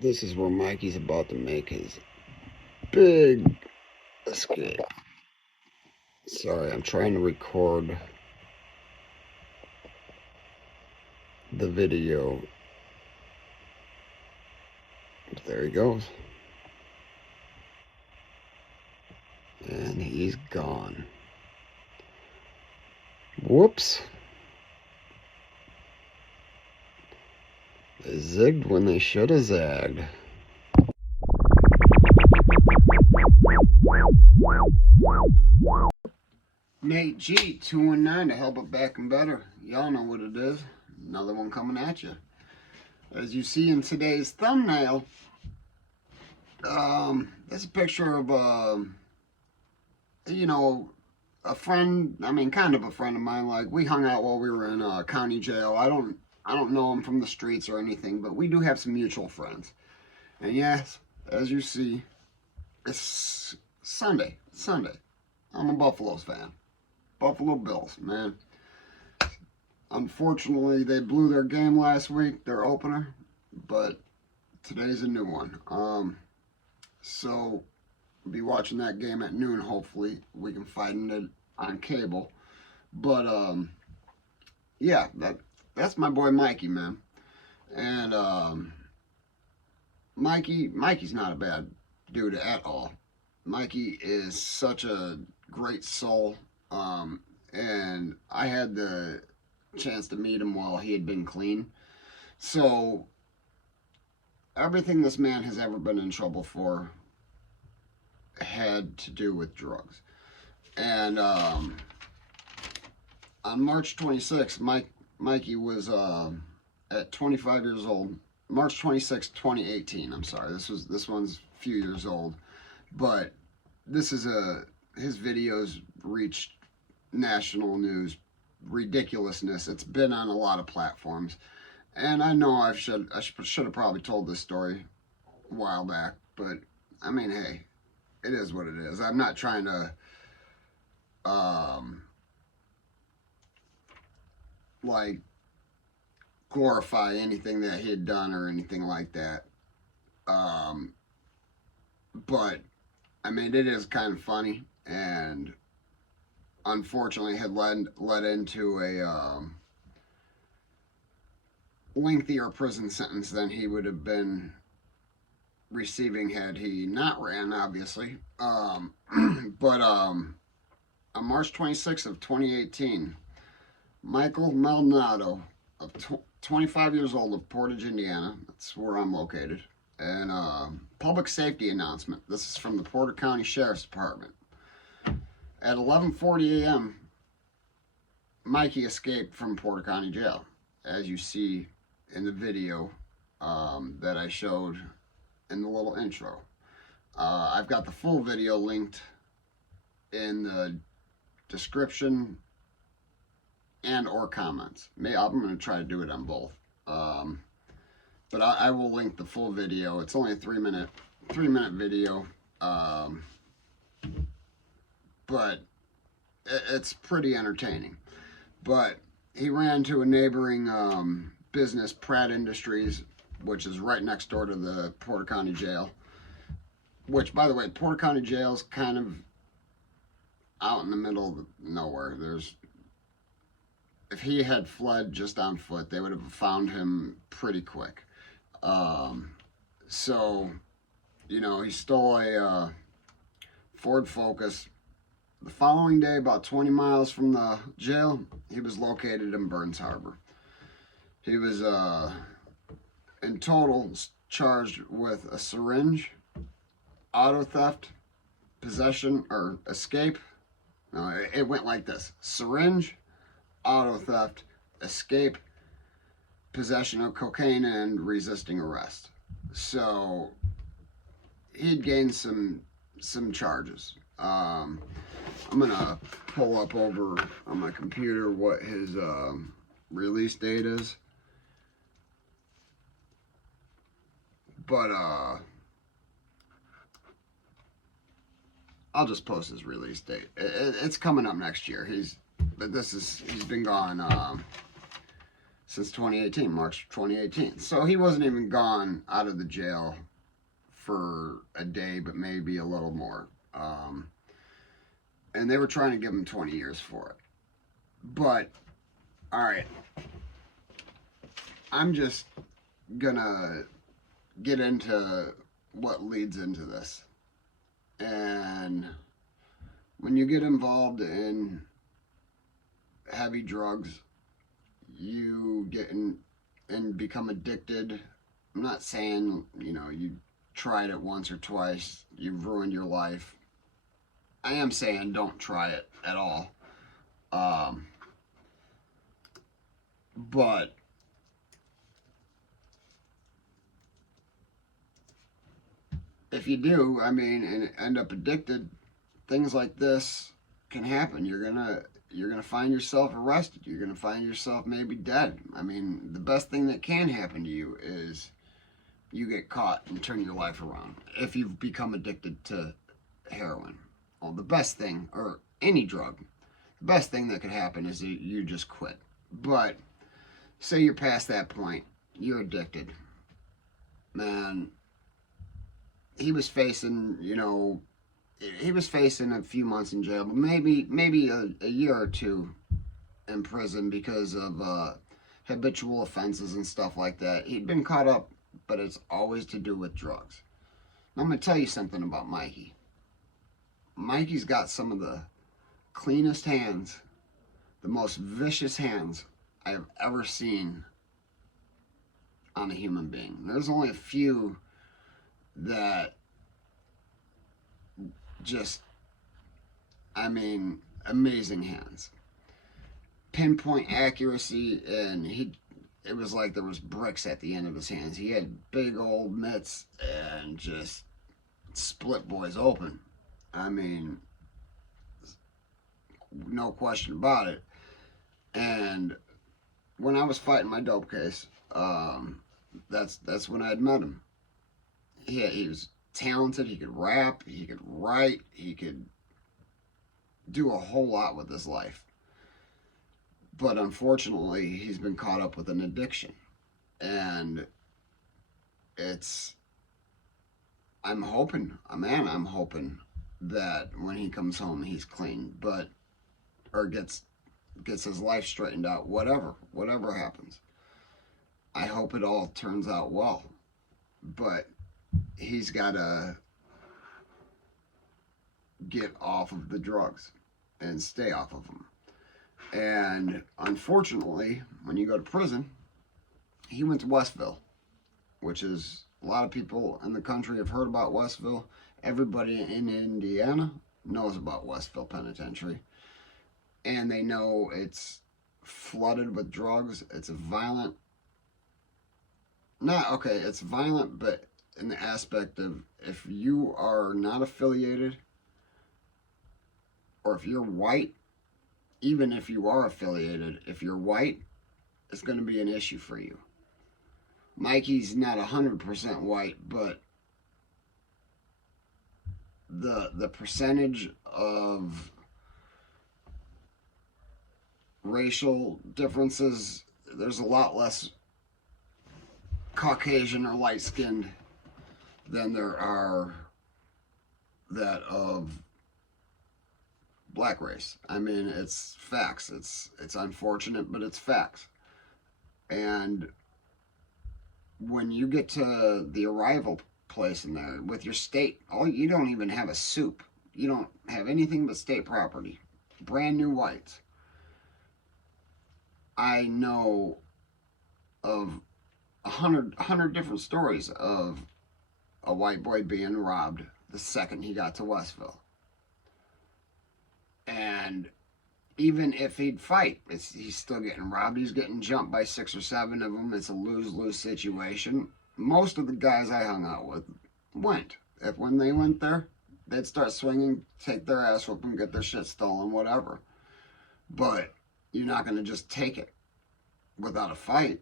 This is where Mikey's about to make his big escape. Sorry, I'm trying to record the video. There he goes. And he's gone. Whoops. They zigged when they should have zagged. Nate G, 219 to help it back and better. Y'all know what it is. Another one coming at you. As you see in today's thumbnail, that's a picture of, a friend. I mean, kind of a friend of mine. Like, we hung out while we were in county jail. I don't know him from the streets or anything, but we do have some mutual friends. And yes, as you see, it's Sunday. I'm a Buffaloes fan. Buffalo Bills, man. Unfortunately, they blew their game last week, their opener, but today's a new one. So we'll be watching that game at noon. Hopefully, we can find it on cable. But yeah, that's my boy Mikey, man. And Mikey's not a bad dude at all. Mikey is such a great soul. And I had the chance to meet him while he had been clean. So everything this man has ever been in trouble for had to do with drugs. And on March 26th, Mikey was at 25 years old. March 26th, 2018. I'm sorry, this one's a few years old, but this is his videos reached national news ridiculousness. It's been on a lot of platforms, and I know I should have probably told this story a while back, but I mean, hey, it is what it is. I'm not trying to like glorify anything that he had done or anything like that, but I mean, it is kind of funny, and unfortunately had led into a lengthier prison sentence than he would have been receiving had he not ran, obviously. But on March 26th of 2018, Michael Maldonado, of 25 years old, of Portage, Indiana, that's where I'm located, and public safety announcement. This is from the Porter County Sheriff's Department. At 11:40 a.m., Mikey escaped from Porter County Jail, as you see in the video that I showed in the little intro. I've got the full video linked in the description and or comments. I'm going to try to do it on both. But I will link the full video. It's only a 3-minute video. But it's pretty entertaining. But he ran to a neighboring business, Pratt Industries, which is right next door to the Porter County Jail. Which, by the way, Porter County Jail is kind of out in the middle of nowhere. If he had fled just on foot, they would have found him pretty quick. So, he stole a Ford Focus. The following day, about 20 miles from the jail, he was located in Burns Harbor. He was, in total, charged with a syringe, auto theft, possession, or escape. No, it went like this: syringe, auto theft, escape, possession of cocaine, and resisting arrest. So he'd gained some charges. I'm gonna pull up over on my computer what his release date is, but I'll just post his release date. It's coming up next year. He's been gone since 2018, March 2018. So he wasn't even gone out of the jail for a day, but maybe a little more. And they were trying to give him 20 years for it. But, all right, I'm just gonna get into what leads into this. And when you get involved in heavy drugs, you get in and become addicted. I'm not saying, you tried it once or twice, you've ruined your life. I am saying don't try it at all. But if you do, and end up addicted, things like this can happen. You're gonna find yourself arrested. You're gonna find yourself maybe dead. The best thing that can happen to you is you get caught and turn your life around if you've become addicted to heroin. Well, the best thing, or any drug, the best thing that could happen is that you just quit. But say you're past that point, you're addicted. Man, he was facing a few months in jail, but maybe a year or two in prison because of habitual offenses and stuff like that. He'd been caught up, but it's always to do with drugs. Now, I'm going to tell you something about Mikey. Mikey's got some of the cleanest hands, the most vicious hands I have ever seen on a human being. There's only a few that just, amazing hands. Pinpoint accuracy, and it was like there was bricks at the end of his hands. He had big old mitts and just split boys open. No question about it. And when I was fighting my dope case, that's when I had met him. He was talented. He could rap. He could write. He could do a whole lot with his life. But unfortunately, he's been caught up with an addiction. And I'm hoping that when he comes home, he's clean, or gets his life straightened out, whatever happens. I hope it all turns out well. But he's got to get off of the drugs and stay off of them. And unfortunately, when you go to prison, he went to Westville, which is, a lot of people in the country have heard about Westville. Everybody in Indiana knows about Westville Penitentiary. And they know it's flooded with drugs. It's violent, but in the aspect of, if you are not affiliated, or if you're white, even if you are affiliated, if you're white, it's going to be an issue for you. Mikey's not 100% white, but the percentage of racial differences, there's a lot less Caucasian or light-skinned than there are that of black race. It's facts. It's unfortunate, but it's facts. And when you get to the arrival place in there with your state, you don't even have a soup. You don't have anything but state property. Brand new whites. I know of 100 different stories of a white boy being robbed the second he got to Westville. And even if he'd fight, he's still getting robbed. He's getting jumped by 6 or 7 of them. It's a lose-lose situation. Most of the guys I hung out with went. When they went there, they'd start swinging, take their ass whooping, get their shit stolen, whatever. But you're not going to just take it without a fight.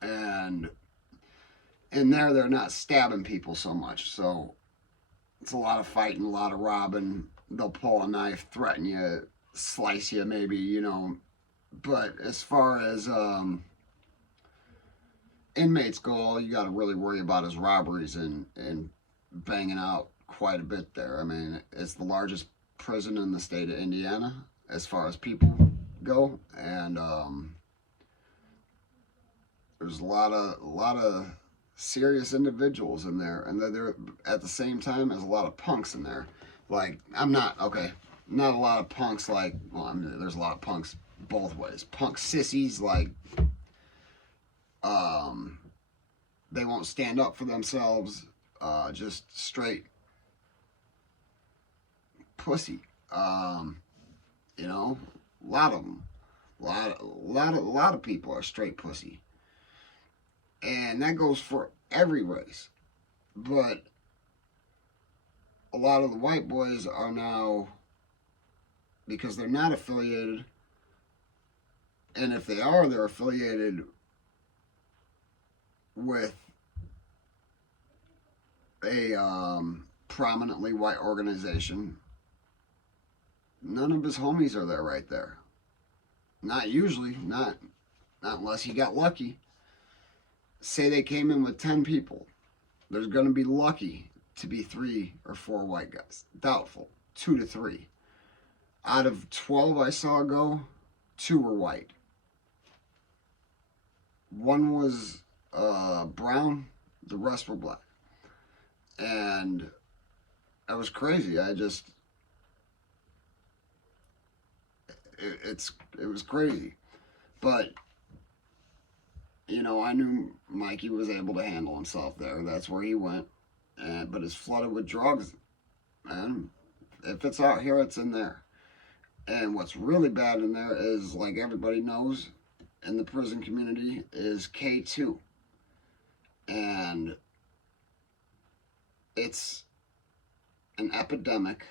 And in there, they're not stabbing people so much. So it's a lot of fighting, a lot of robbing. They'll pull a knife, threaten you, slice you maybe, But as far as inmates go, all you got to really worry about is robberies and banging out quite a bit there. I mean, it's the largest prison in the state of Indiana as far as people go, and there's a lot of serious individuals in there, and they're at the same time as a lot of punks in there. Like, not a lot of punks like, well, I mean, there's a lot of punks both ways. Punk sissies, like, they won't stand up for themselves, just straight pussy. You know, a lot of them, a lot of people are straight pussy, and that goes for every race. But a lot of the white boys are now, because they're not affiliated, and if they are, they're affiliated with a prominently white organization. None of his homies are there right there. Not usually, not unless he got lucky. Say they came in with 10 people. There's going to be lucky to be 3 or 4 white guys. Doubtful. 2 to 3. Out of 12 I saw go, 2 were white. One was brown, the rest were black. And that was crazy. It was crazy. But, you know, I knew Mikey was able to handle himself there. That's where he went. But it's flooded with drugs, man. If it's out here, it's in there. And what's really bad in there is, like everybody knows in the prison community, is K2. And it's an epidemic,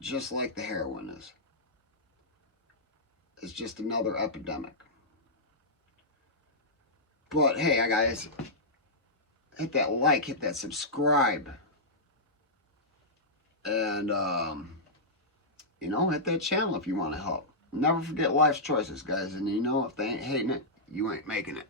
just like the heroin is. It's just another epidemic. But hey, guys, hit that like, hit that subscribe, and you know, hit that channel if you want to help. Never forget life's choices, guys, and you know, if they ain't hating it, you ain't making it.